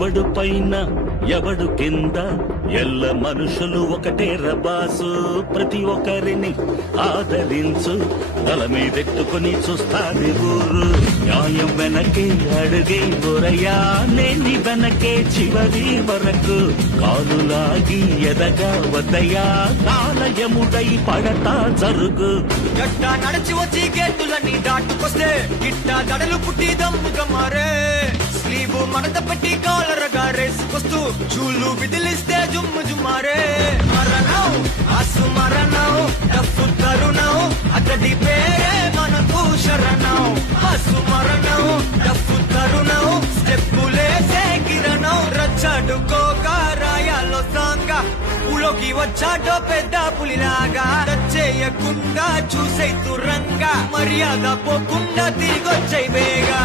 ఎవడు పైన ఎవడు కింద ఎల్ల మనుషులు ఒకటే రబాసు ప్రతి ఒక్కరిని ఆదరించు తల మీదెట్టుకుని చూస్తాది ఊరు న్యాయం వెనకే అడుగే గొరయ్యా నేని వెనకే చివరి వరకు కాలులాగి ఎదగా వద్దయ్యా కాలయముడై పడతా జరుగు గట్ట నడిచి వచ్చి గేటులన్నీ దాటుకొస్తే గిట్ట దడలు పుట్టి దమ్ముగా మారే స్లీవ్ మడత పెట్టి కాలరగా రేసుకొస్తూ చూళ్ళు విదిలిస్తే జుమ్ము జుమ్మారే మరణం ఆసు మరణం డఫు తరుణం అతడి పేరే మనకు శరణం ఆసు మరణం డఫు తరుణం స్టెప్పులేసే కిరణం రచ్చడుకోక రాయాలో సాంగ ఊలోకి వచ్చాడో పెద్ద పులిలాగా చేయకుండా చూసే తురంగా మర్యాద పోకుండా తిరిగొచ్చే వేగా